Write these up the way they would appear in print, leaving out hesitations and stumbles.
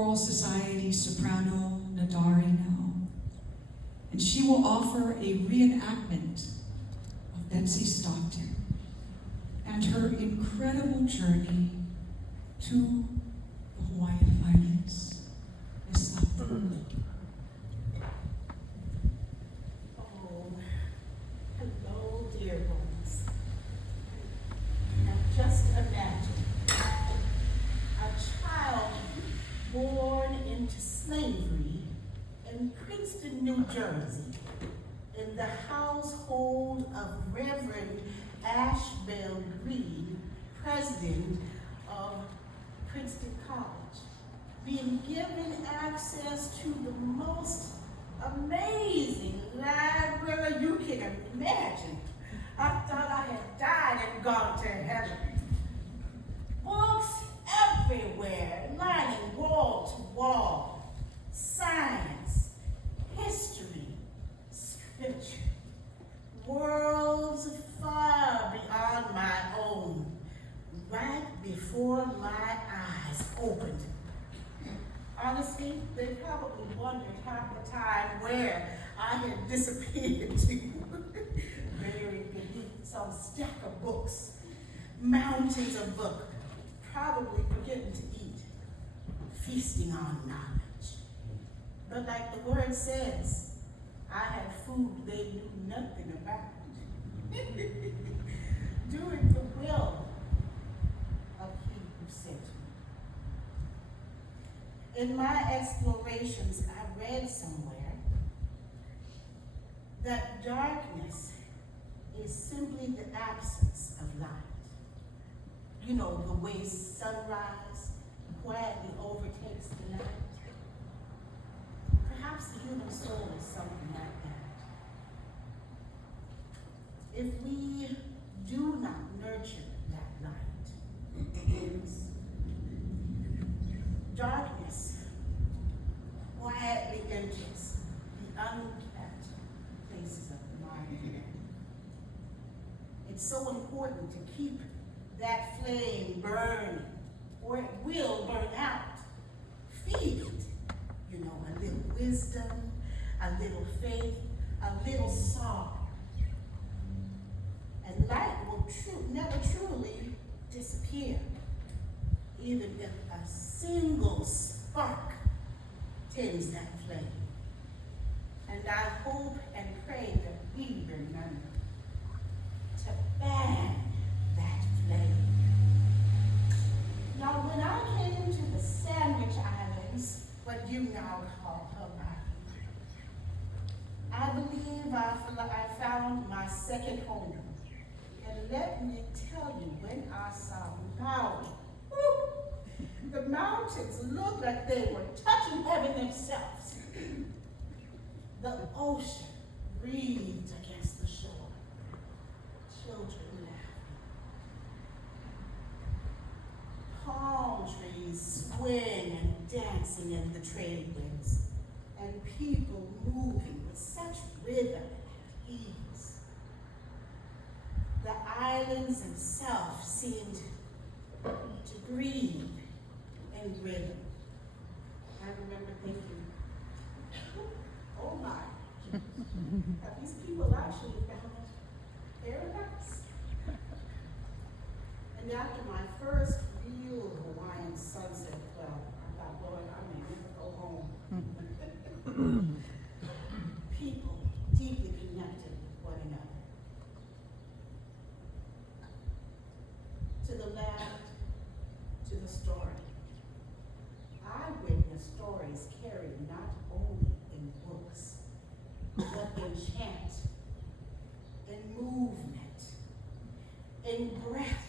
Choral Society soprano Nadari now, and she will offer a reenactment of Betsey Stockton and her incredible journey to the Hawaiian Islands. Miss Stockton. Hello, dear ones. Now just imagine a child born into slavery in Princeton, New Jersey, in the household of Reverend Ashbel Green, president of Princeton College, being given access to the most amazing library you can imagine. I thought I had died and gone to heaven. Books everywhere, lining wall to wall. Science, history, scripture. Worlds far beyond my own, right before my eyes opened. Honestly, they probably wondered half the time where I had disappeared to. Buried beneath some stack of books, mountains of books, probably forgetting to eat, feasting on knowledge. But like the word says, I had food they knew nothing about. Doing the will of He who sent me. In my explorations, I read somewhere that darkness is simply the absence of light. You know, the way sunrise quietly overtakes the night. Perhaps the human soul is something like that. If we do not nurture that light, darkness quietly enters the unkept places of the mind. It's so important to keep that flame burning, or it will burn out. Feed it, you know, a little wisdom, a little faith, a little song. And light will never truly disappear, even if a single spark tends that flame. And I hope and pray that we remember to fan that flame. Now, when I came to the Sandwich Islands, what you now call Hawaii, I believe I found my second home. And let me tell you, when I saw Maui, the mountains looked like they were touching heaven themselves. The ocean breathed against the shore. Children laughing. Palm trees swing and dancing in the trade winds. And people moving with such rhythm and ease. The islands themselves seemed to breathe in rhythm. I remember thinking, oh my, have these people actually found paradise? And after my first real Hawaiian sunset, well, I thought, Lord, I may never go home. People deeply connected with one another. To the land, to the story. I witnessed stories carried not only in books, but in chant, in movement, in breath,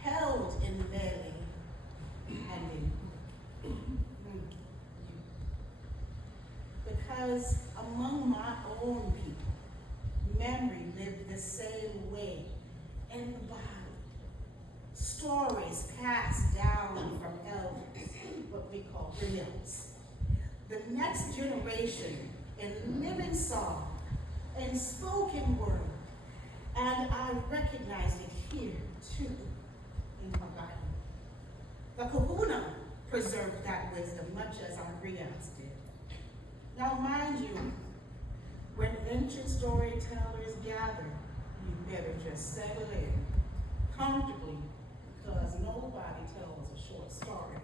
held in belly, and in because among my own people, memory lived the same way in the body. Stories passed down from elders, what we call the mills. The next generation in living song and spoken word. And I recognize it here too in Hawaii. The kahuna preserved that wisdom, much as our griots did. Now mind you, when ancient storytellers gather, you better just settle in comfortably, because nobody tells a short story.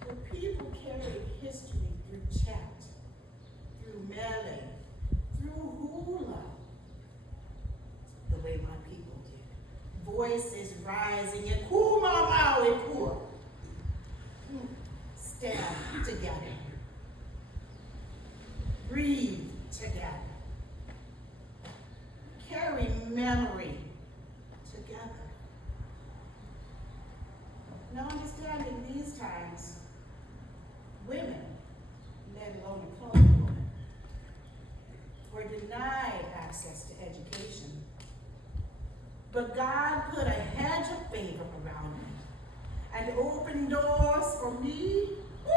The people carried history through chat, through melee, through hula, the way my people did. Voices rising in kumamau and pua. Stand together. Breathe together. Carry memory together. Now understand in these times, women, let alone a colored woman, were denied access to education. But God put a hedge of favor around me and opened doors for me. Woo!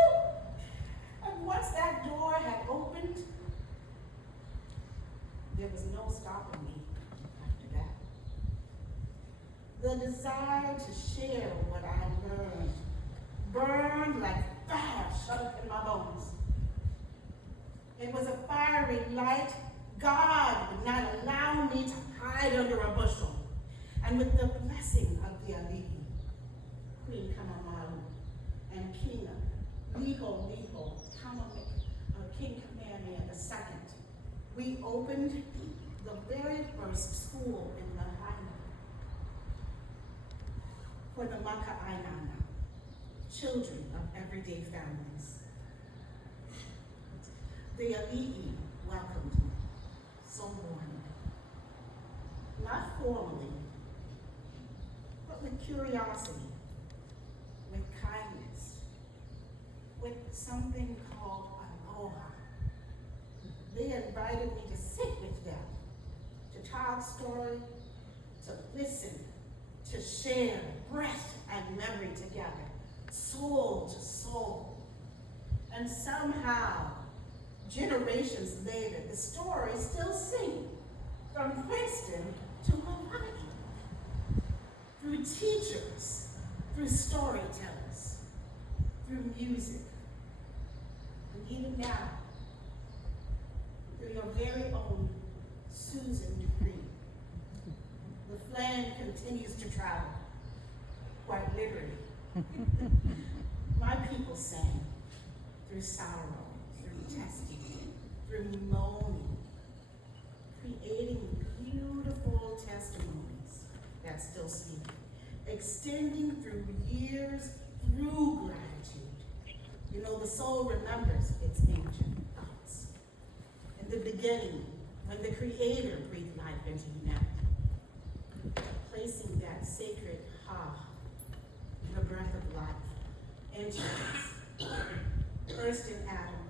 And once that door had opened, there was no stopping me after that. The desire to share what I learned burned like fire shut up in my bones. It was a fiery light. God would not allow me to hide under a bushel. And with the blessing of the Ali'i, Queen Kamamalu, and King Liho, King Kamehameha II, we opened the very first school in Lahaina for the Maka'ainana, children of everyday families. The Ali'i welcomed me so warmly, not formally, but with curiosity, with kindness, with something called Aloha. They invited me to sit with them, to tell story, to listen, to share breath and memory together, soul to soul. And somehow, generations later, the stories still sing from Princeton to Hawaii, through teachers, through storytellers, through music, and even now, through your very own Susan Dupree. The flame continues to travel, quite literally. My people sang through sorrow, through testing, through moaning, creating beautiful testimonies that still speak, extending through years, through gratitude. You know, the soul remembers its ancient thoughts. In the beginning, when the Creator breathed life into humanity, placing that sacred the breath of life, into us. First in Adam,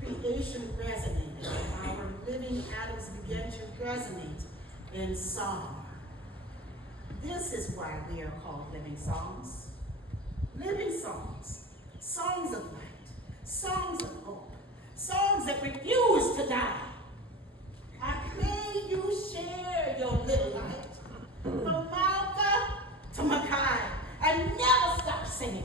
creation resonated. Our living atoms began to resonate in song. This is why we are called living songs. Living songs, songs of light, songs of hope, songs that refuse to die. I pray you share your little light from Malka to Makai and never stop singing.